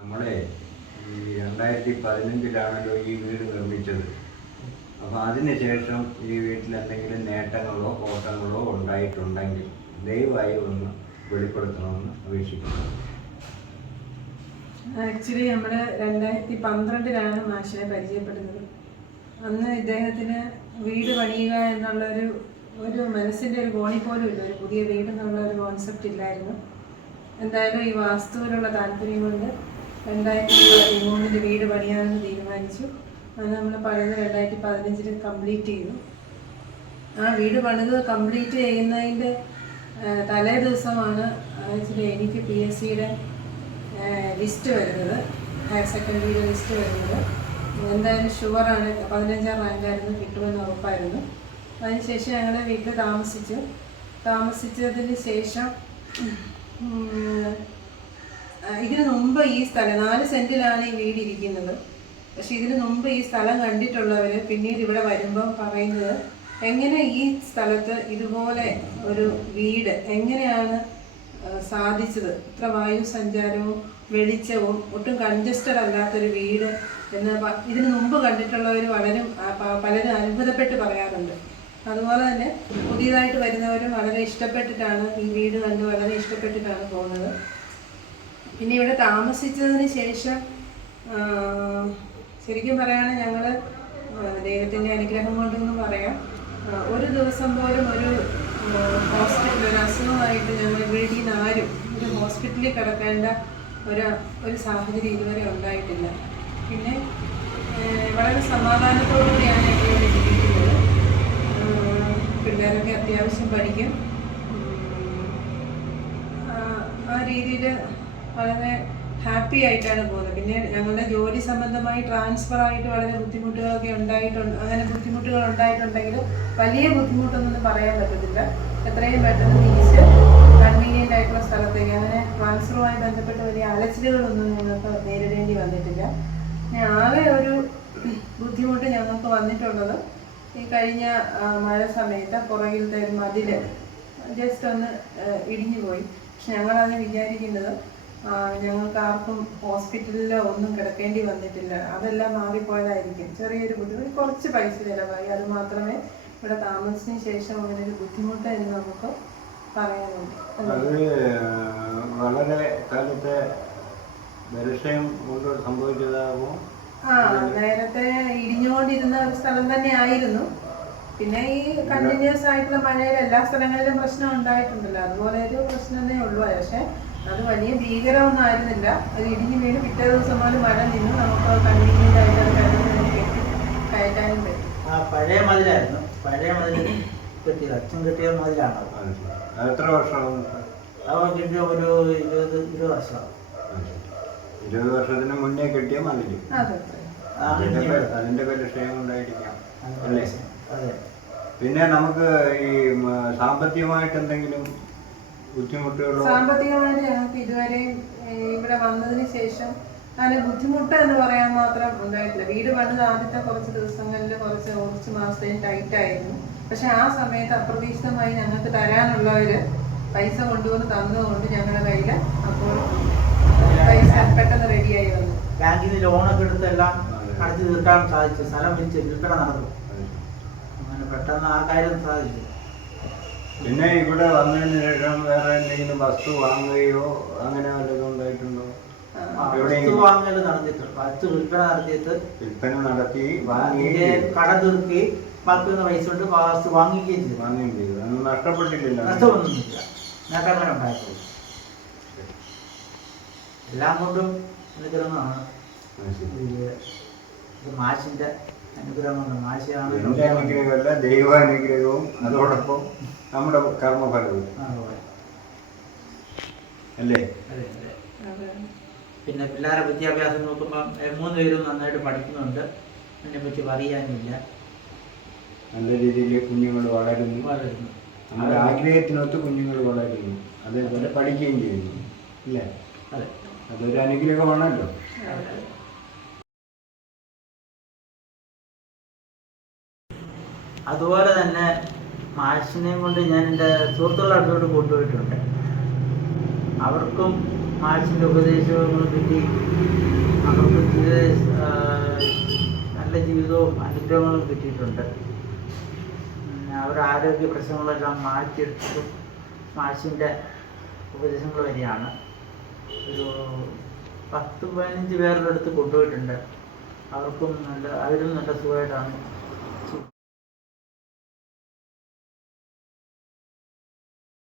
നമ്മളെ ഈ 2015-ലാണല്ലോ ഈ വീട് നിർമ്മിച്ചത്. അപ്പോൾ അതിനുശേഷം ഈ വീട്ടിൽ എന്തെങ്കിലും നേട്ടങ്ങളോ കോട്ടങ്ങളോ ഉണ്ടായിട്ടുണ്ടെങ്കിൽ ദയവായി ഒന്ന് വെളിപ്പെടുത്തണമെന്ന് അപേക്ഷിക്കുന്നു. ആക്ച്വലി നമ്മൾ 2012-ലാണ് മാഷിനെ പരിചയപ്പെടുന്നത്. അന്ന് ഇദ്ദേഹത്തിന് വീട് പണിയുക എന്നുള്ളൊരു മനസ്സിൻ്റെ ഒരു കോണി പോലും ഇല്ല, ഒരു പുതിയ വീട് എന്നുള്ള ഒരു കോൺസെപ്റ്റ് ഇല്ലായിരുന്നു. എന്തായാലും ഈ വാസ്തുവിലുള്ള താല്പര്യം കൊണ്ട് 2013 വീട് പണിയാമെന്ന് തീരുമാനിച്ചു. അത് നമ്മൾ പണിത് 2015 കംപ്ലീറ്റ് ചെയ്തു. ആ വീട് പണിത് കംപ്ലീറ്റ് ചെയ്യുന്നതിൻ്റെ തലേ ദിവസമാണ് ആക്ച്വലി എനിക്ക് PSCയുടെ ലിസ്റ്റ് വരുന്നത്, ഹയർ സെക്കൻഡറിയുടെ ലിസ്റ്റ് വരുന്നത്. എന്തായാലും ഷുവറാണ്, 15ാം റാങ്കായിരുന്നു, കിട്ടുമെന്ന് ഉറപ്പായിരുന്നു. അതിനുശേഷം ഞങ്ങളുടെ വീട്ടിൽ താമസിച്ചതിന് ശേഷം ഇതിനു മുമ്പ് ഈ സ്ഥലം 4 സെൻറ്റിലാണ് ഈ വീട് ഇരിക്കുന്നത്. പക്ഷെ ഇതിനു മുമ്പ് ഈ സ്ഥലം കണ്ടിട്ടുള്ളവർ പിന്നീട് ഇവിടെ വരുമ്പോൾ പറയുന്നത്, എങ്ങനെ ഈ സ്ഥലത്ത് ഇതുപോലെ ഒരു വീട് എങ്ങനെയാണ് സാധിച്ചത്, ഇത്ര വായു സഞ്ചാരവും വെളിച്ചവും ഒട്ടും കൺജസ്റ്റഡ് അല്ലാത്തൊരു വീട് എന്ന് ഇതിനു മുമ്പ് കണ്ടിട്ടുള്ളവർ പലരും അത്ഭുതപ്പെട്ട് പറയാറുണ്ട്. അതുപോലെ തന്നെ പുതിയതായിട്ട് വരുന്നവരും വളരെ ഇഷ്ടപ്പെട്ടിട്ടാണ് ഈ വീട് കണ്ട് വളരെ ഇഷ്ടപ്പെട്ടിട്ടാണ് പോകുന്നത്. പിന്നെ ഇവിടെ താമസിച്ചതിന് ശേഷം ശരിക്കും പറയുകയാണെങ്കിൽ ഞങ്ങൾ ദൈവത്തിൻ്റെ അനുഗ്രഹം കൊണ്ടെന്ന് പറയാം, ഒരു ദിവസം പോലും ഒരു അസുഖമായിട്ട് ഞങ്ങൾ വീട്ടിൽ നിന്ന് ആരും ഒരു ഹോസ്പിറ്റലിൽ കിടക്കേണ്ട ഒരു സാഹചര്യം ഇതുവരെ ഉണ്ടായിട്ടില്ല. പിന്നെ വളരെ സമാധാനത്തോടുകൂടിയാണ് ഞങ്ങളിവിടെ ജീവിക്കുന്നത്. പിള്ളേരൊക്കെ അത്യാവശ്യം പഠിക്കും. ആ രീതിയിൽ വളരെ ഹാപ്പി ആയിട്ടാണ് പോകുന്നത്. പിന്നെ ഞങ്ങളുടെ ജോലി സംബന്ധമായി ട്രാൻസ്ഫർ ആയിട്ട് വളരെ ബുദ്ധിമുട്ടുകളൊക്കെ അങ്ങനെ ബുദ്ധിമുട്ടുകൾ ഉണ്ടായിട്ടുണ്ടെങ്കിലും വലിയ ബുദ്ധിമുട്ടൊന്നും പറയാൻ പറ്റത്തില്ല. എത്രയും പെട്ടെന്ന് തിരിച്ച് കൺവീനിയൻ്റ് ആയിട്ടുള്ള സ്ഥലത്തേക്ക്, അങ്ങനെ ട്രാൻസ്ഫറുമായി ബന്ധപ്പെട്ട് വലിയ അലച്ചിലുകളൊന്നും ഞങ്ങൾക്ക് നേരിടേണ്ടി വന്നിട്ടില്ല. ആകെ ഒരു ബുദ്ധിമുട്ട് ഞങ്ങൾക്ക് വന്നിട്ടുള്ളത് ഈ കഴിഞ്ഞ മഴ സമയത്ത് പുറകിലത്തെ ഒരു മതിൽ ജസ്റ്റ് ഒന്ന് ഇടിഞ്ഞു പോയി. പക്ഷെ ഞങ്ങളത് വിചാരിക്കുന്നത് ഞങ്ങൾക്ക് ആർക്കും ഹോസ്പിറ്റലിലോ ഒന്നും കിടക്കേണ്ടി വന്നിട്ടില്ല, അതെല്ലാം മാറിപ്പോയതായിരിക്കും. ചെറിയൊരു ബുദ്ധിമുട്ട്, കുറച്ച് പൈസ ചിലവായി, അത് മാത്രമേ ഇവിടെ താമസിച്ചതിന് ശേഷം അങ്ങനെ ഒരു ബുദ്ധിമുട്ട് എന്ന് നമുക്ക് പറയാനുണ്ട്. അത് വളരെ കാലത്തെ സംഭവിച്ചതാകുമോ? നേരത്തെ ഇടിഞ്ഞുകൊണ്ടിരുന്ന ഒരു സ്ഥലം തന്നെ ആയിരുന്നു. പിന്നെ ഈ കണ്ടിന്യൂസ് ആയിട്ടുള്ള മഴയിൽ എല്ലാ സ്ഥലങ്ങളിലും പ്രശ്നം ഉണ്ടായിട്ടുണ്ടല്ലോ, അതുപോലെ ഒരു പ്രശ്നമേ ഉള്ളൂ. പക്ഷെ അത് വലിയ ഭീകരമൊന്നും ആയിരുന്നില്ല. അത് ഇടിഞ്ഞു വീണ് പിറ്റേ ദിവസം പോലും മഴ നിന്ന് നമുക്ക് കൺവീനിയൻ്റ് ആയിട്ട് അത് കയറ്റാനും പറ്റും. പഴയ മതിലായിരുന്നു, പഴയ മതിൽ കെട്ടിയത് അച്ഛൻ കെട്ടിയ മതിലാണ്. എത്ര വർഷമാകും? അവ കിട്ടിയ ഒരു 20 വർഷം. 20 വർഷത്തിന് മുന്നേ കെട്ടിയ മതിൽ, അതിന്റെ പേര് ക്ഷയം ഉണ്ടായിരിക്കാം അല്ലേ? അതെ. പിന്നെ നമുക്ക് ഈ സാമ്പത്തികമായിട്ട് എന്തെങ്കിലും ബുദ്ധിമുട്ടുകളോ? സാമ്പത്തികമായിട്ട് ഞങ്ങൾക്ക് ഇതുവരെയും ഇവിടെ വന്നതിന് ശേഷം അങ്ങനെ ബുദ്ധിമുട്ട് എന്ന് പറയാൻ മാത്രം ഉണ്ടായിട്ടില്ല. വീട് പണിത് ആദ്യത്തെ കുറച്ച് ദിവസങ്ങളിൽ കുറച്ച് മാസത്തേക്ക് ടൈറ്റ് ആയിരുന്നു. പക്ഷെ ആ സമയത്ത് അപ്രതീക്ഷിതമായി ഞങ്ങൾക്ക് തരാനുള്ളവര് പൈസ കൊണ്ടുവന്ന് തന്നതുകൊണ്ട് ഞങ്ങളുടെ കയ്യിൽ അപ്പോൾ പൈസ പെട്ടെന്ന് റെഡിയായി വന്നു. ബാങ്കിൽ നിന്ന് ലോണൊക്കെ എടുത്തെല്ലാം അടച്ചു തീർക്കാൻ സാധിച്ചു. സ്ഥലം വിളിച്ച് വിൽപ്പന നടന്നു. അങ്ങനെ പെട്ടെന്ന് ആ കാര്യം സാധിച്ചു. പിന്നെ ഇവിടെ വന്നതിന് ശേഷം വേറെ എന്തെങ്കിലും വസ്തു വാങ്ങുകയോ അങ്ങനെ വല്ലതും ഉണ്ടായിട്ടുണ്ടോ? വസ്തു വാങ്ങൽ നടത്തിയിട്ടുണ്ട്. വസ്തു വിൽപ്പന നടത്തി വാങ്ങി കട തീർക്കി ബാക്കി വന്ന പൈസ കൊണ്ട് വസ്തു വാങ്ങുകയും ചെയ്തു. അതൊന്നും നഷ്ടപ്പെട്ടിട്ടില്ല, നഷ്ടമൊന്നുമില്ല, നേട്ടങ്ങൾ ഉണ്ടായിട്ടുള്ളൂ. എല്ലാം കൊണ്ടും അനുഗ്രഹമാണ്. മാഷിന്റെ അനുഗ്രഹം കൊണ്ട്, മാഷിയാണ് അനുഗ്രഹമല്ല, ദൈവാനുഗ്രഹവും അതോടൊപ്പം നമ്മുടെ കർമ്മഫലവും അല്ലേ? പിന്നെ പിള്ളേരെ വിദ്യാഭ്യാസം നോക്കുമ്പോൾ 3 പേരും നന്നായിട്ട് പഠിക്കുന്നുണ്ട്. അതിനെപ്പറ്റി പറയാനില്ല. നല്ല രീതിയിൽ കുഞ്ഞുങ്ങൾ വളരുന്നു. നമ്മുടെ ആഗ്രഹത്തിനൊത്ത് കുഞ്ഞുങ്ങൾ വളരുന്നു, അതേപോലെ പഠിക്കുകയും ചെയ്യുന്നു ഇല്ലേ? അതൊരു അനുഗ്രഹമാണല്ലോ. അതുപോലെ തന്നെ മാഷിനെയും കൊണ്ട് ഞാൻ എൻ്റെ സുഹൃത്തുക്കളുടെ അടുത്തോട്ട് കൊണ്ടുപോയിട്ടുണ്ട്. അവർക്കും മാഷിൻ്റെ ഉപദേശങ്ങളും കിട്ടി. അവർക്ക് നല്ല ജീവിതവും അനുഗ്രഹങ്ങളും കിട്ടിയിട്ടുണ്ട്. അവരുടെ ആരോഗ്യ പ്രശ്നങ്ങളെല്ലാം മാറ്റിയെടുത്തതും മാഷിൻ്റെ ഉപദേശങ്ങൾ വരെയാണ്. ഒരു 10-15 പേരുടെ അടുത്ത് കൊണ്ടുപോയിട്ടുണ്ട്. അവരും നല്ല സുഖമായിട്ടാണ്